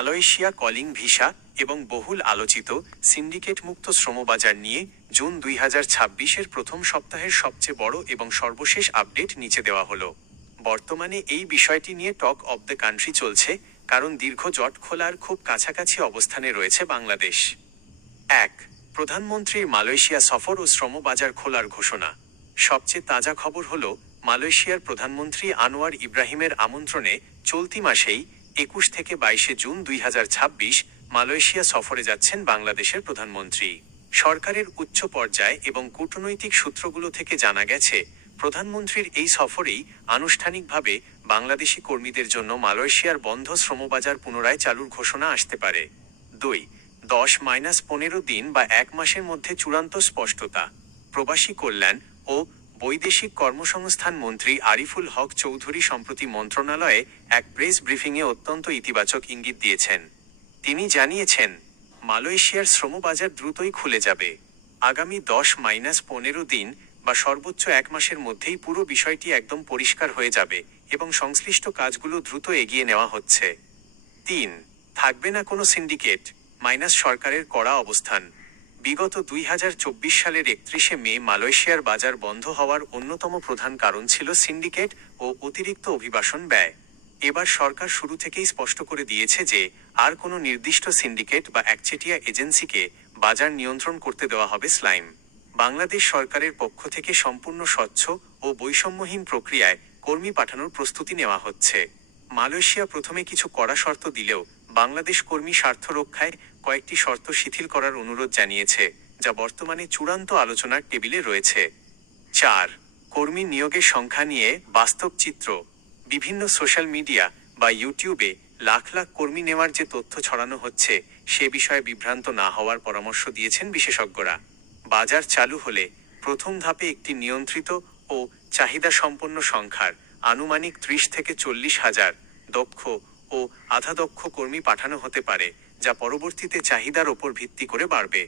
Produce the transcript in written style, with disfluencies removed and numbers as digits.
Malaysia calling visa এবং বহুল আলোচিত সিন্ডিকেট মুক্ত শ্রমবাজার নিয়ে জুন 2026-এর প্রথম সপ্তাহের সবচেয়ে বড় এবং সর্বশেষ আপডেট নিচে দেওয়া হলো। বর্তমানে এই বিষয়টি নিয়ে টক অব দ্য কান্ট্রি চলছে, কারণ দীর্ঘ জট খোলার খুব কাছাকাছি অবস্থানে রয়েছে বাংলাদেশ। 1. প্রধানমন্ত্রীর মালয়েশিয়া সফর ও শ্রমবাজার খোলার ঘোষণা। সবচেয়ে তাজা খবর হল, মালয়েশিয়ার প্রধানমন্ত্রী আনোয়ার ইব্রাহিমের আমন্ত্রণে চলতি মাসেই 21 থেকে 22 জুন 2026 মালয়েশিয়া সফরে যাচ্ছেন বাংলাদেশের প্রধানমন্ত্রী। সরকারের উচ্চ পর্যায় এবং কূটনৈতিক সূত্রগুলো থেকে জানা গেছে, প্রধানমন্ত্রীর এই সফরেই আনুষ্ঠানিকভাবে বাংলাদেশি কর্মীদের জন্য মালয়েশিয়ার বন্ধ শ্রমবাজার পুনরায় চালুর ঘোষণা আসতে পারে। 2. 10-15 দিন বা 1 মাসের মধ্যে চূড়ান্ত স্পষ্টতা। প্রবাসী কল্যাণ ও বৈদেশিক কর্মসংস্থান মন্ত্রী আরিফুল হক চৌধুরী সম্প্রতি মন্ত্রণালয়ে এক প্রেস ব্রিফিংয়ে অত্যন্ত ইতিবাচক ইঙ্গিত দিয়েছেন। তিনি জানিয়েছেন, মালয়েশিয়ার শ্রমবাজার দ্রুতই খুলে যাবে। আগামী 10-15 দিন বা সর্বোচ্চ 1 মাসের মধ্যেই পুরো বিষয়টি একদম পরিষ্কার হয়ে যাবে এবং সংশ্লিষ্ট কাজগুলো দ্রুত এগিয়ে নেওয়া হচ্ছে। 3. থাকবে না কোনো সিন্ডিকেট সরকারের কড়া অবস্থান। বিগত 2024 সালের 31 মে মালয়েশিয়ার বাজার বন্ধ হওয়ার অন্যতম প্রধান কারণ ছিল সিন্ডিকেট ও অতিরিক্ত অভিবাসন ব্যয়। এবার সরকার শুরু থেকেই স্পষ্ট করে দিয়েছে যে আর কোনো নির্দিষ্ট সিন্ডিকেট বা একচেটিয়া এজেন্সিকে বাজার নিয়ন্ত্রণ করতে দেওয়া হবে স্লাইম। বাংলাদেশ সরকারের পক্ষ থেকে সম্পূর্ণ স্বচ্ছ ও বৈষম্যহীন প্রক্রিয়ায় কর্মী পাঠানোর প্রস্তুতি নেওয়া হচ্ছে। মালয়েশিয়া প্রথমে কিছু কড়া শর্ত দিলেও বাংলাদেশ কর্মী স্বার্থ রক্ষায় কয়েকটি শর্ত শিথিল করার অনুরোধ জানিয়েছে, যা বর্তমানে চূড়ান্ত আলোচনার টেবিলে রয়েছে। 4. কর্মী নিয়োগের সংখ্যা নিয়ে বাস্তব চিত্র। বিভিন্ন সোশ্যাল মিডিয়া বা ইউটিউবে লাখ লাখ কর্মী নেওয়ার যে তথ্য ছড়ানো হচ্ছে, সে বিষয়ে বিভ্রান্ত না হওয়ার পরামর্শ দিয়েছেন বিশেষজ্ঞরা। বাজার চালু হলে প্রথম ধাপে একটি নিয়ন্ত্রিত ও চাহিদা সম্পন্ন সংখ্যার আনুমানিক 30 থেকে 40 হাজার দক্ষ ও আধা দক্ষ কর্মী পাঠানো হতে পারে, যা পরবর্তীতে চাহিদার ওপর ভিত্তি করে বাড়বে।